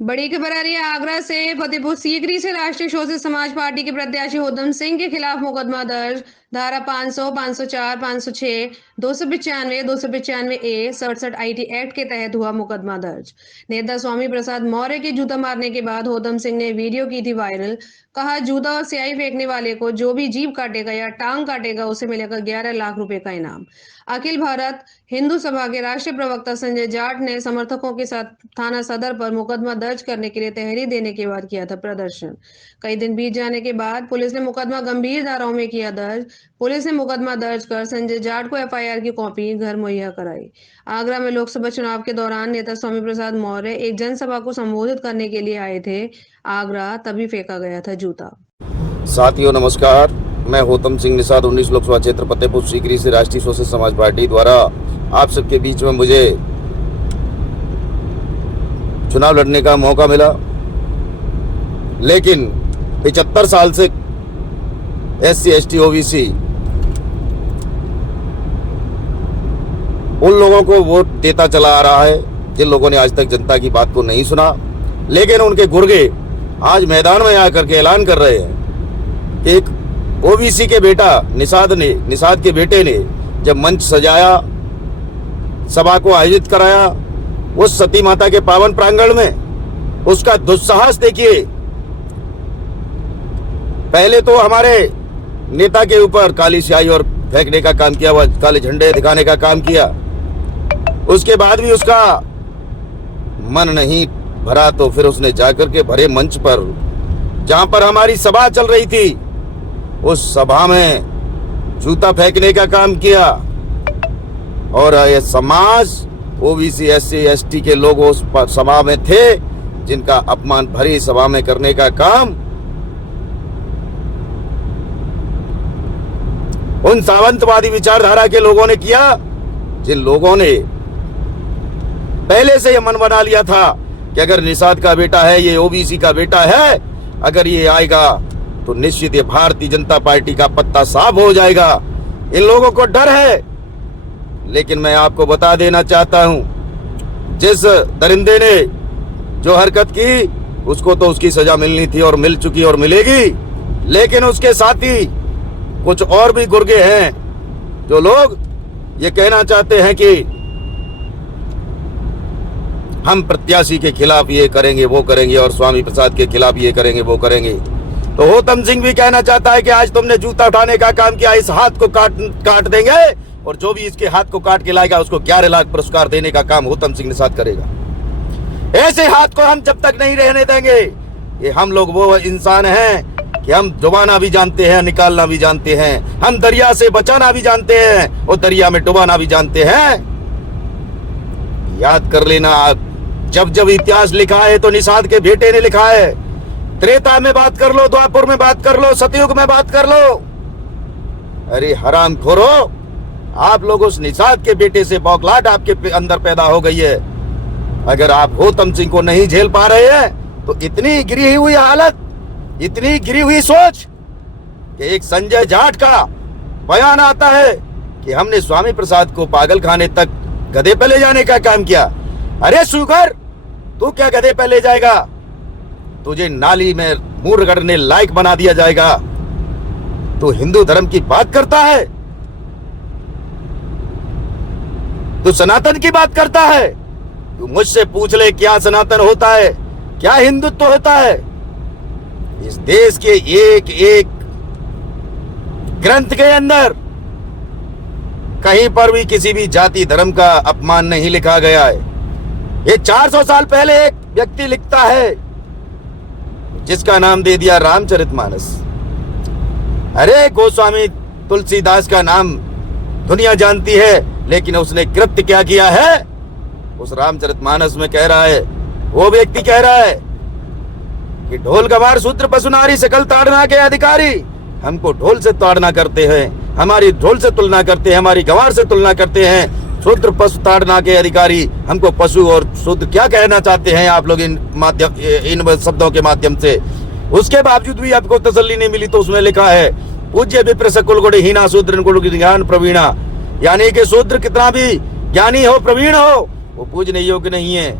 बड़ी खबर आ रही है आगरा से। फतेहपुर सीकरी से राष्ट्रीय शोषित समाज पार्टी के प्रत्याशी होतम सिंह के खिलाफ मुकदमा दर्ज। धारा 500, 504, 506, 295, 295 ए 67 आईटी एक्ट के तहत हुआ मुकदमा दर्ज। नेता स्वामी प्रसाद मौर्य के जूता मारने के बाद होतम सिंह ने वीडियो की थी वायरल। कहा, जूता और स्याही फेंकने वाले को जो भी जीभ काटेगा या टांग काटेगा उसे मिलेगा 11 लाख रुपए का इनाम। अखिल भारत हिंदू सभा के राष्ट्रीय प्रवक्ता संजय जाट ने समर्थकों के साथ थाना सदर पर मुकदमा दर्ज करने के लिए तहरीर देने के बाद किया था प्रदर्शन। कई दिन बीत जाने के बाद पुलिस ने मुकदमा गंभीर धाराओं में किया दर्ज। पुलिस ने मुकदमा दर्ज कर संजय जाट को एफआईआर की कॉपी घर मुहैया कराई। आगरा में लोकसभा चुनाव के दौरान नेता स्वामी प्रसाद मौर्य एक जनसभा को संबोधित करने के लिए आए थे आगरा, तभी फेंका गया था जूता। साथियों नमस्कार, मैं होतम सिंह निषाद 19 लोकसभा क्षेत्र फतेहपुर सीकरी से राष्ट्रीय शोषित समाज पार्टी द्वारा आप सबके बीच में मुझे चुनाव लड़ने का मौका मिला। लेकिन 75 साल से SC ST OBC उन लोगों को वोट देता चला आ रहा है जिन लोगों ने आज तक जनता की बात को नहीं सुना। लेकिन उनके गुर्गे आज मैदान में आकर के ऐलान कर रहे हैं कि एक OBC के बेटा निषाद के बेटे ने जब मंच सजाया, सभा को आयोजित कराया उस सती माता के पावन प्रांगण में, उसका दुस्साहस देखिए। पहले तो हमारे नेता के ऊपर काली स्याही और फेंकने का काम किया, वह काले झंडे दिखाने का काम किया। उसके बाद भी उसका मन नहीं भरा तो फिर उसने जाकर के भरे मंच पर, जहां पर हमारी सभा चल रही थी, उस सभा में जूता फेंकने का काम किया। और ये समाज OBC SC ST के लोग उस सभा में थे जिनका अपमान भरी सभा में करने का काम उन सावंतवादी विचारधारा के लोगों ने किया, जिन लोगों ने पहले से यह मन बना लिया था कि अगर निषाद का बेटा है, ये OBC का बेटा है, अगर ये आएगा तो निश्चित ये भारतीय जनता पार्टी का पत्ता साफ हो जाएगा। इन लोगों को डर है। लेकिन मैं आपको बता देना चाहता हूं, जिस दरिंदे ने जो हरकत की उसको तो उसकी सजा मिलनी थी और मिल चुकी और मिलेगी। लेकिन उसके साथी कुछ और भी गुर्गे हैं जो लोग ये कहना चाहते हैं कि हम प्रत्याशी के खिलाफ ये करेंगे वो करेंगे और स्वामी प्रसाद के खिलाफ ये करेंगे वो करेंगे। तो होतम सिंह भी कहना चाहता है कि आज तुमने जूता उठाने का काम किया, इस हाथ को काट देंगे और जो भी इसके हाथ को काट के लाएगा उसको 11 लाख पुरस्कार देने का काम होतम सिंह निषाद करेगा। ऐसे हाथ को हम जब तक नहीं रहने देंगे। ये हम लोग वो इंसान हैं कि हम डुबाना भी जानते हैं, निकालना भी जानते हैं, हम दरिया से बचाना भी जानते हैं और दरिया में डुबाना भी जानते हैं। याद कर लेना, जब जब इतिहास लिखा है तो निषाद के बेटे ने लिखा है। त्रेता में बात कर लो, द्वापर में बात कर लो, सतयुग में बात कर लो। अरे हरामखोरो, आप लोग उस निषाद के बेटे से बौखलाहट आपके अंदर पैदा हो गई है। अगर आप होतम सिंह को नहीं झेल पा रहे हैं तो इतनी गिरी हुई हालत, इतनी गिरी हुई सोच कि एक संजय जाट का बयान आता है कि हमने स्वामी प्रसाद को पागल खाने तक गधे पे ले जाने का काम किया। अरे शुगर, तू क्या गधे पे ले जाएगा? तुझे नाली में मुंह रगड़ने लायक बना दिया जाएगा। तू हिंदू धर्म की बात करता है, तू सनातन की बात करता है। तू मुझसे पूछ ले क्या सनातन होता है, क्या हिंदुत्व होता है। इस देश के एक एक ग्रंथ के अंदर कहीं पर भी किसी भी जाति धर्म का अपमान नहीं लिखा गया है। ये 400 साल पहले एक व्यक्ति लिखता है जिसका नाम दे दिया रामचरितमानस। अरे गोस्वामी तुलसीदास का नाम दुनिया जानती है, लेकिन उसने कृत्य क्या किया है उस रामचरितमानस में कह रहा है। वो व्यक्ति कह रहा है कि ढोल गवार शूद्र पशु नारी सकल ताड़ना के अधिकारी हमको ढोल से ताड़ना करते हैं, हमारी ढोल से तुलना करते हैं, हमारी गवार से तुलना करते हैं। शूद्र पशु ताड़ना के अधिकारी हमको पशु और शूद्र क्या कहना चाहते हैं आप लोग इन शब्दों के माध्यम से। उसके बावजूद भी आपको तसल्ली नहीं मिली तो उसमें लिखा है पूज्य विप्र सकुल गुण हीना शूद्र गुण ज्ञान प्रवीणा, यानी कि शूद्र कितना भी ज्ञानी हो प्रवीण हो वो पूजने योग्य नहीं है।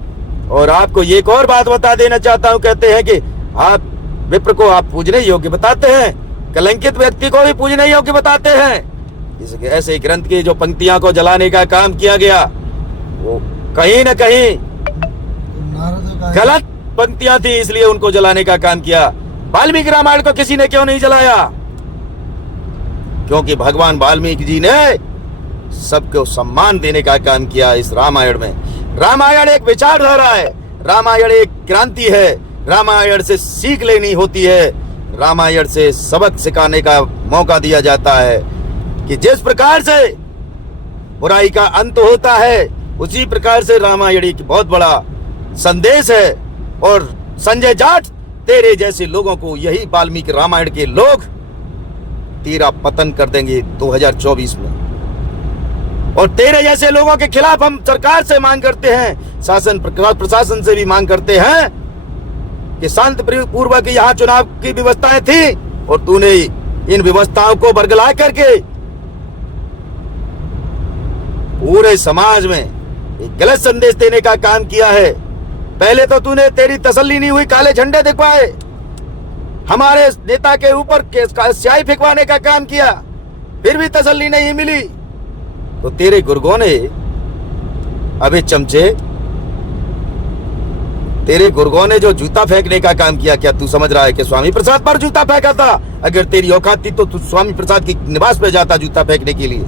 और आपको एक और बात बता देना चाहता हूं, कहते हैं कि आप विप्र को आप पूजने योग्य बताते हैं, कलंकित व्यक्ति को भी पूजने योग्य बताते हैं। इस ऐसे ग्रंथ की जो पंक्तियां को जलाने का काम किया गया वो कहीं न कहीं गलत पंक्तियां थी, इसलिए उनको जलाने का काम किया। वाल्मीकि रामायण को किसी ने क्यों नहीं जलाया? क्योंकि भगवान वाल्मीकि जी ने सबको सम्मान देने का काम किया इस रामायण में। रामायण एक विचारधारा है, रामायण एक क्रांति है, रामायण से सीख लेनी होती है, रामायण से सबक सिखाने का मौका दिया जाता है कि जिस प्रकार से बुराई का अंत होता है उसी प्रकार से रामायण एक बहुत बड़ा संदेश है। और संजय जाट तेरे जैसे लोगों को यही वाल्मीकि रामायण के लोग तेरा पतन कर देंगे 2024 में। और तेरे जैसे लोगों के खिलाफ हम सरकार से मांग करते हैं, शासन प्रशासन से भी मांग करते हैं कि शांतिपूर्वक यहाँ चुनाव की व्यवस्थाएं थी और तूने इन व्यवस्थाओं को बरगला करके पूरे समाज में एक गलत संदेश देने का काम किया है। पहले तो तूने, तेरी तसल्ली नहीं हुई, काले झंडे दिखवाए, हमारे नेता के ऊपर स्याही फेंकवाने का काम किया, फिर भी तसल्ली नहीं मिली। तो तेरे गुर्गों ने, अबे चमचे, तेरे गुर्गों ने जो जूता फेंकने का काम किया, क्या तू समझ रहा है कि स्वामी प्रसाद पर जूता फेंका था? अगर तेरी औकात थी तो तू स्वामी प्रसाद की निवास पे जाता जूता फेंकने के लिए।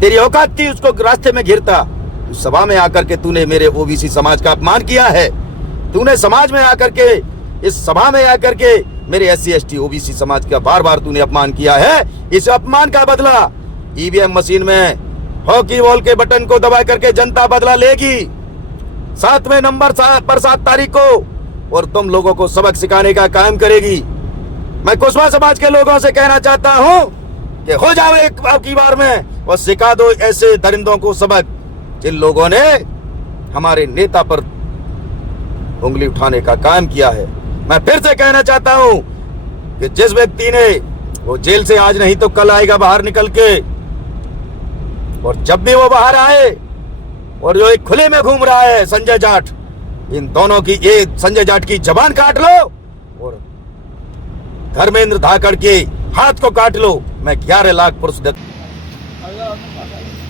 तेरी औकात थी, उसको रास्ते में घिरता। उस सभा में आकर के तूने मेरे ओबीसी समाज का अपमान किया है। तूने समाज में आकर के, इस सभा में आकर के मेरे SC ST OBC समाज का बार बार तूने अपमान किया है। इस अपमान का बदला EVM मशीन में हॉकी बॉल के बटन को दबा करके जनता बदला लेगी 7वें नंबर पर 7 तारीख को, और तुम लोगों को सबक सिखाने का काम करेगी। मैं कुशवाहा समाज के लोगों से कहना चाहता हूं कि हो जाओ एक की बार में और सिखा दो ऐसे दरिंदों को सबक जिन लोगों ने हमारे नेता पर उंगली उठाने का काम किया है। मैं फिर से कहना चाहता हूं कि जिस व्यक्ति ने, वो जेल से आज नहीं तो कल आएगा बाहर निकल के, और जब भी वो बाहर आए और जो एक खुले में घूम रहा है संजय जाट, इन दोनों की, एक संजय जाट की जबान काट लो और धर्मेंद्र धाकड़ के हाथ को काट लो। मैं 11 लाख पुरुष